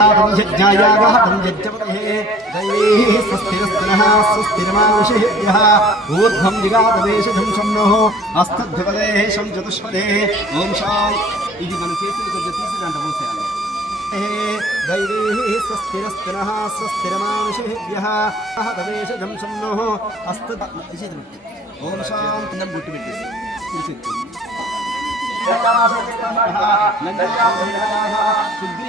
यज्ञायागाहतं यज्ञपतये दैवैः स्वस्तिरस्तनः स्वस्तिरमानुषेभ्यः ऊर्ध्वं जिगातदेशं शम्नोः हस्तद्विपदेः शं चतुष्पदे ॐ शां ఇది మనం చేసింది కొంచెం తీసి దాంట్లో పోసేయాలి दैवैः स्वस्तिरस्तनः स्वस्तिरमानुषेभ्यः तदेशं शम्नोः हस्त ॐ शां కింద బుట్టు పెట్టేసి తీసి సంవత్సరాయ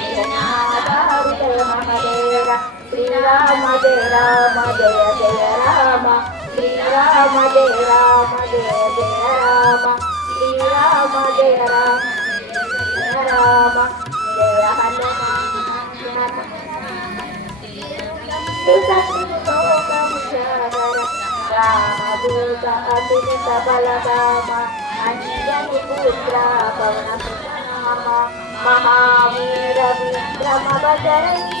శ్రీరామ జయ రామ జయ జయ రామ శ్రీరామ జయ రామ జయ జయ రామ శ్రీరామ జయ రామ జయ రామ జయ రామదూత అతిథిత బలరామ అంజని పుత్ర పవన మహావీర విక్రమ బజరంగి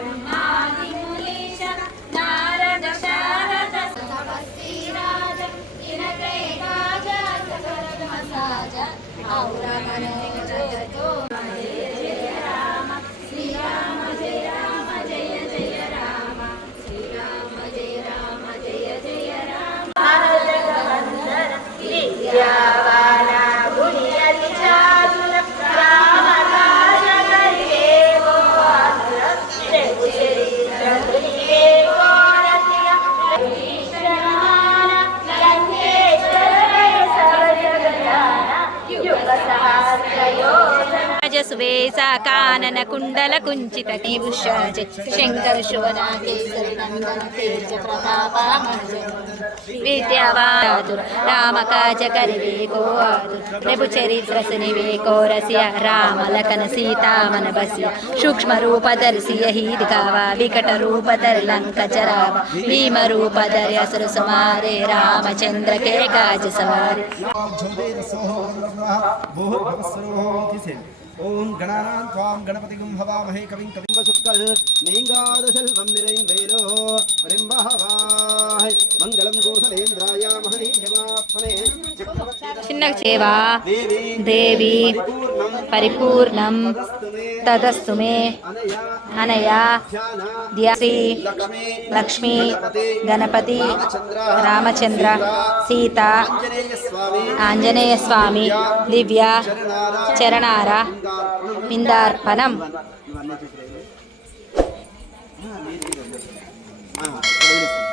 విరాజ సీత చరిత్ర దునివేవో సహస్రయోజన కానన కుండల కుంచిత నిభుషాజ శంకర శుభనాకేశ్వరి నందన తేజ ప్రతాప విద్యావాదుర రామకాజ కరివేకో ప్రభు చరిత్ర సునివేకో రసియ రామ లకన సీతామన బసియ. సూక్ష్మ రూపదర్శియ హీది కావా వికట రూపధర్ లంక చరావ భీమ రూపధర్ అసలు సుమారే రామచంద్ర కే కాజ సవారి. ఓం గణానాం త్వాం గణపతిగం హవామహే కవిం కవిం వసుక్కల్ నీంగాదశల్వం నిరైందైరో రింబహవాహై మంగళం గోసలేంద్రాయ మహనీయమాత్మనే చిన్న చేవా దేవి పరిపూర్ణం తదస్సు మే అనయా ధ్యాసి లక్ష్మీ గణపతి రామచంద్ర సీత ఆంజనేయ స్వామి దివ్య చరణార పిందార్పణం Ah,